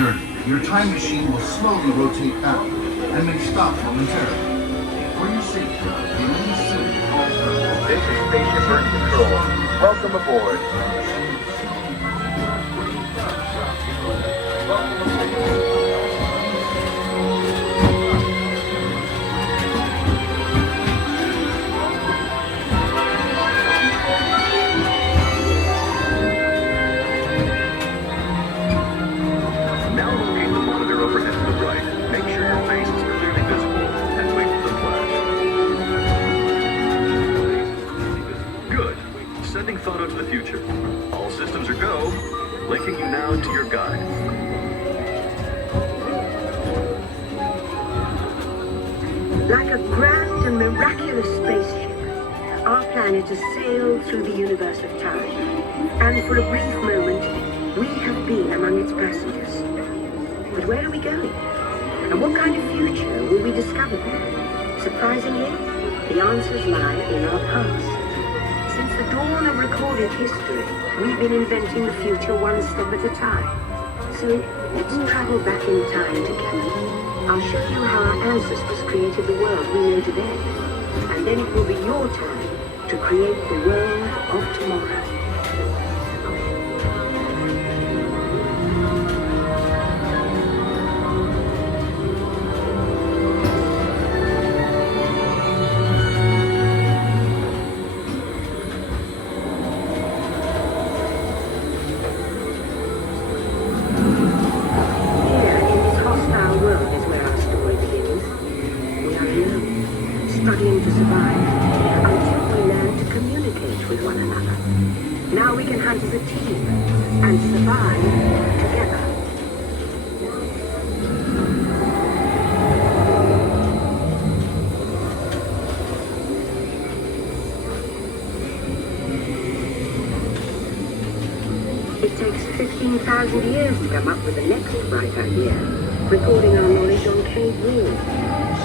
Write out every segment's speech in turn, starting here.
journey, your time machine will slowly rotate back and may stop momentarily. For your safety, remain seated at all times. This is Spaceship Earth Control. Welcome aboard. Now locate the monitor overhead to the right. Make sure your face is clearly visible and wait for the flash. Good. Sending photo to the future. All systems are go. Linking you now to your guide. Like a grand and miraculous spaceship, our planet has sailed through the universe of time. And for a brief moment, we have been among its passengers. But where are we going? And what kind of future will we discover there? Surprisingly, the answers lie in our past. Since the dawn of recorded history, we've been inventing the future one step at a time. So let's travel back in time together. I'll show you how our ancestors created the world we know today. And then it will be your turn to create the world of tomorrow. Struggling to survive until we learn to communicate with one another. Now we can hunt as a team and survive together. It takes 15,000 years to come up with the next bright idea, recording our knowledge on cave walls.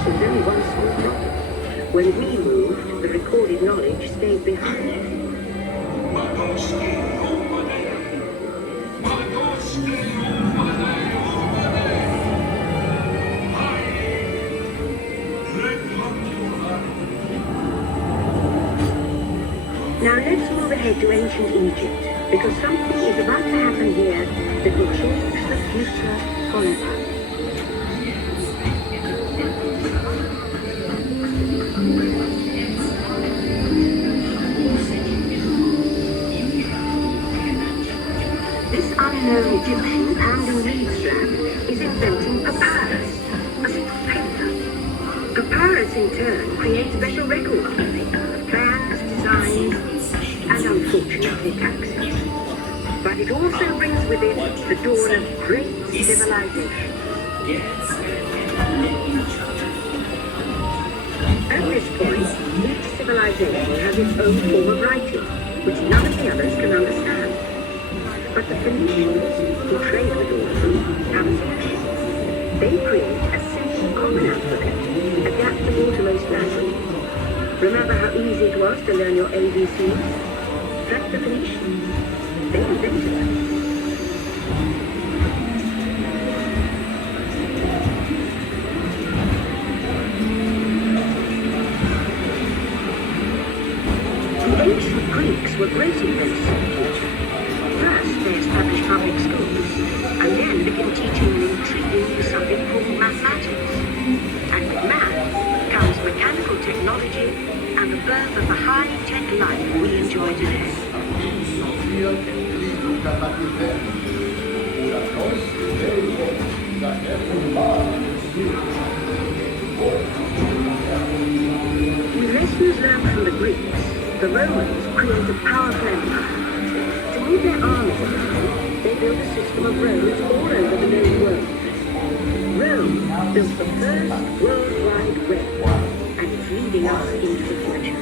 There's only one small problem. When we moved, the recorded knowledge stayed behind. Now let's move ahead to ancient Egypt, because something is about to happen here that will change the future forever. This unknown Egyptian pounding reeds lab is inventing papyrus, a sort of paper. Papyrus in turn creates better record keeping of plans, designs, and unfortunately taxes. But it also brings with it the dawn of great civilization. At this point, each civilization has its own form of writing, which none of the others can understand. But the Phoenicians, who trade with all of them, have a solution. They create a simple common alphabet, adaptable to most languages. Remember how easy it was to learn your ABCs? That's the Phoenicians. They invented them. The ancient Greeks were great inventors of the future. First, they established public schools, and then began teaching an intriguing new subject called mathematics. And with math comes mechanical technology and the birth of the high-tech life we enjoy today. With lessons learned from the Greeks, the Romans created powerful empire. To move their armies around, they built a system of roads all over the known world. Rome built the first worldwide web, and it's leading us into the future.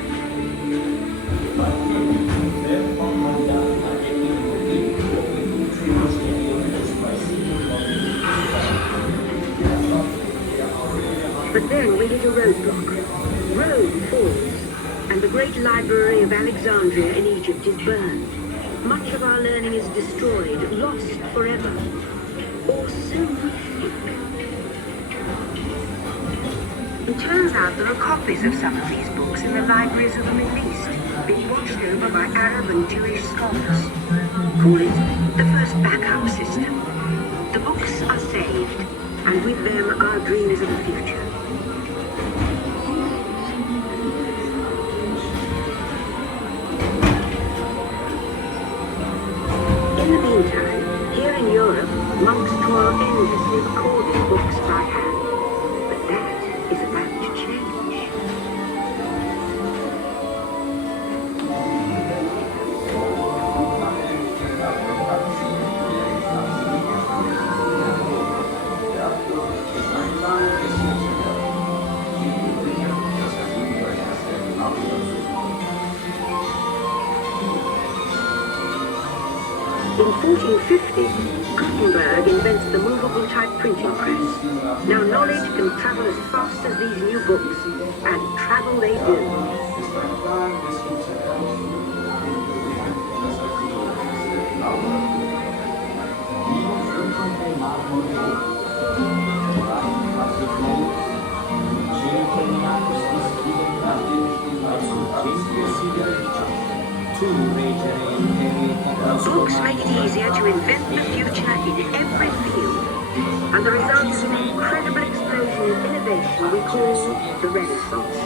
But then we hit a roadblock. Rome falls, and the great library of Alexandria in Egypt is burned. Much of our learning is destroyed, lost forever. or so we think. It turns out there are copies of some of these books in the libraries of the Middle East, being watched over by Arab and Jewish scholars. Call it the first backup system. The books are saved, and with them our dreams of the future. In the meantime, here in Europe, monks toil endlessly recording books by hand. But that is about to change. In 1450, Gutenberg invents the movable type printing press. Now knowledge can travel as fast as these new books, and travel they do. Books make it easier to invent the future in every field, and the result is an incredible explosion of innovation we call the Renaissance.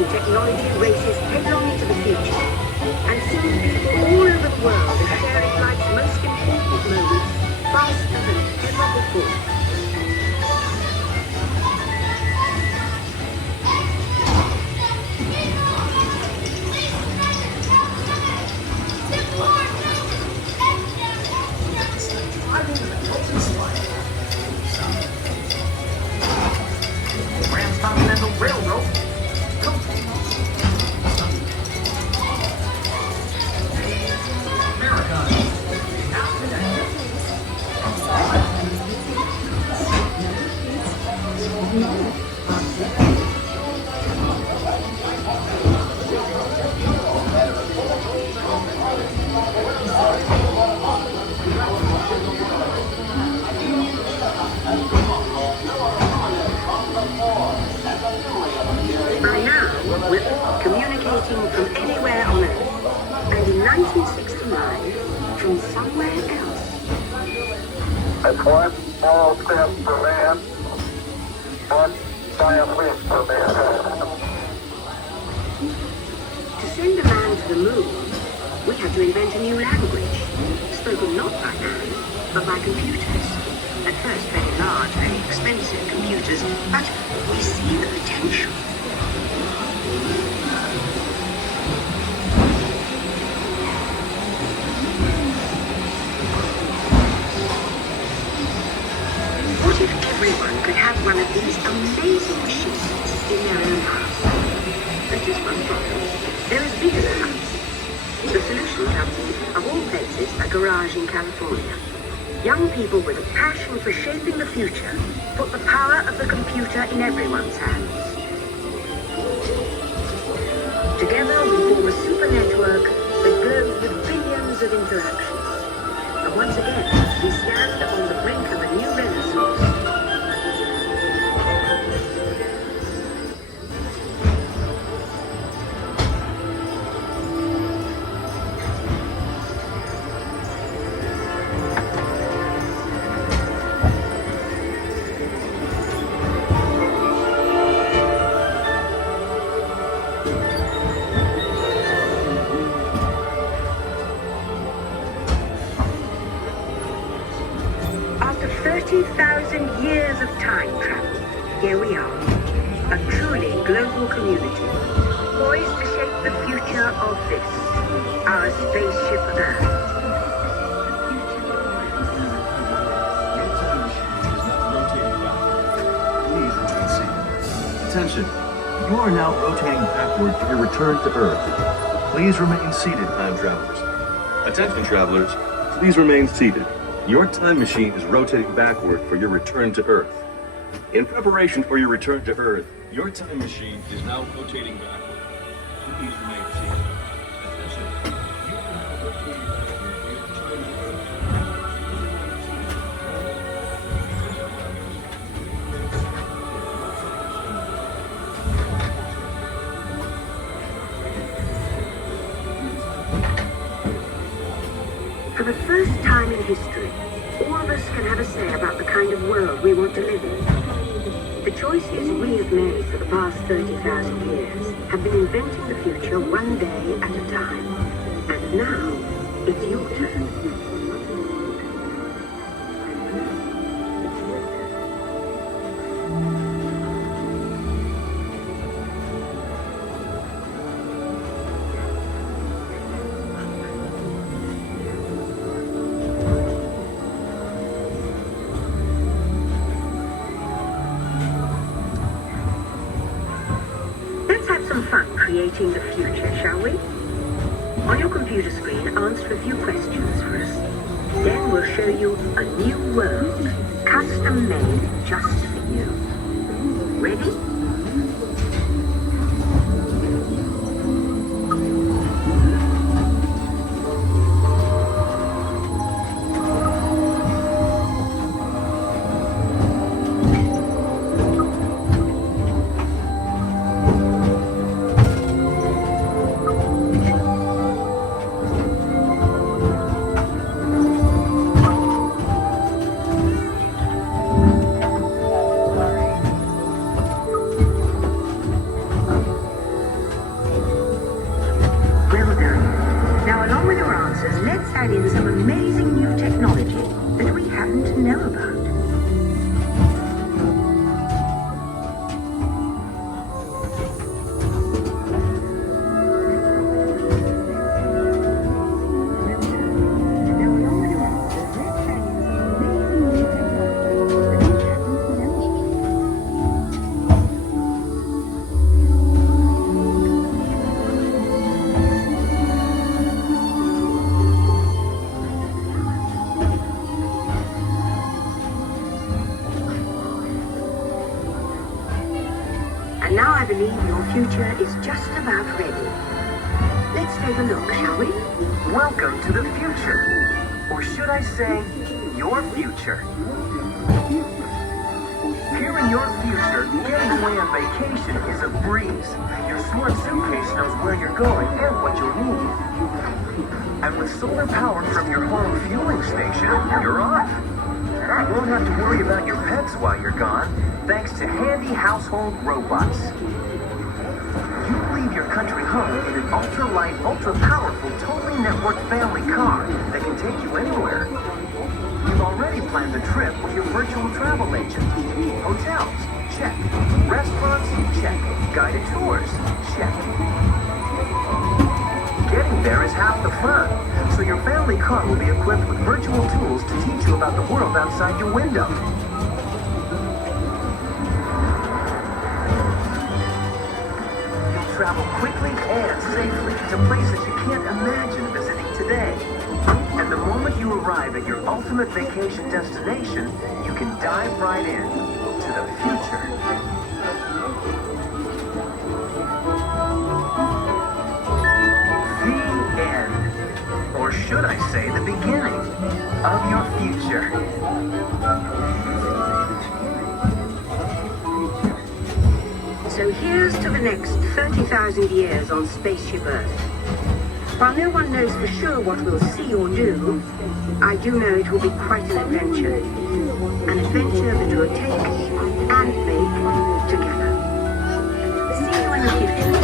Technology races headlong into the future, and soon people all over the world are sharing life's most important moments faster than ever before. Transcontinental Railroad. By now, we're all communicating from anywhere on Earth, and in 1969, from somewhere else. That's one small step for man, one giant leap for mankind. To send a man to the moon, we had to invent a new language, spoken not by man, but by computers. At first very large, very expensive computers, but we see the potential. What if everyone could have one of these amazing machines in their own house? There's just one problem. They're as big as a house. The solution comes in, of all places, a garage in California. Young people with a passion for shaping the future put the power of the computer in everyone's hands. Together we form a super network that glows with billions of interactions. And once again, we stand on the brink of a new renaissance. 30,000 years of time travel. Here we are, a truly global community, poised to shape the future of this, our spaceship Earth. Attention. You are now rotating backward for your return to Earth. Please remain seated, time travelers. Attention, travelers. Please remain seated. Your time machine is rotating backward for your return to Earth. In preparation for your return to Earth, your time machine is now rotating backward. Please remain seated. Attention. You are now rotating backward for your return to Earth. For the first time in history, all of us can have a say about the kind of world we want to live in. The choices we have made for the past 30,000 years have been inventing the future one day at a time. And now, it's your turn. Some fun creating the future, shall we? On your computer screen, answer a few questions for us. Then we'll show you a new world, custom made just for you. Ready? Let's add in some amazing new technology that we happen to know about. And now I believe your future is just about ready. Let's take a look, shall we? Welcome to the future. Or should I say, your future. Here in your future, getting away on vacation is a breeze. Your smart suitcase knows where you're going and what you'll need. And with solar power from your home fueling station, you're off. You won't have to worry about your pets while you're gone, thanks to handy household robots. You leave your country home in an ultra-light, ultra-powerful, totally networked family car that can take you anywhere. You've already planned the trip with your virtual travel agent. Hotels, check. Restaurants, check. Guided tours, check. Getting there is half the fun, so your family car will be equipped with virtual tools to teach you about the world outside your window. You'll travel quickly and safely to places you can't imagine visiting today. And the moment you arrive at your ultimate vacation destination, you can dive right in to the future. Or should I say the beginning of your future. So here's to the next 30,000 years on Spaceship Earth. While no one knows for sure what we'll see or do, I do know it will be quite an adventure. An adventure that we'll take and make together. See you in the future.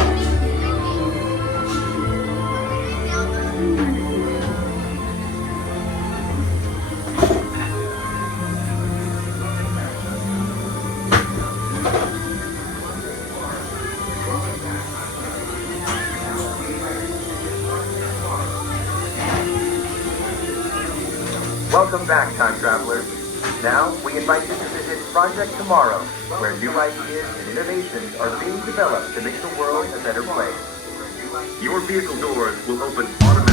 Welcome back, time travelers. Now, we invite you to visit Project Tomorrow, where new ideas and innovations are being developed to make the world a better place. Your vehicle doors will open automatically.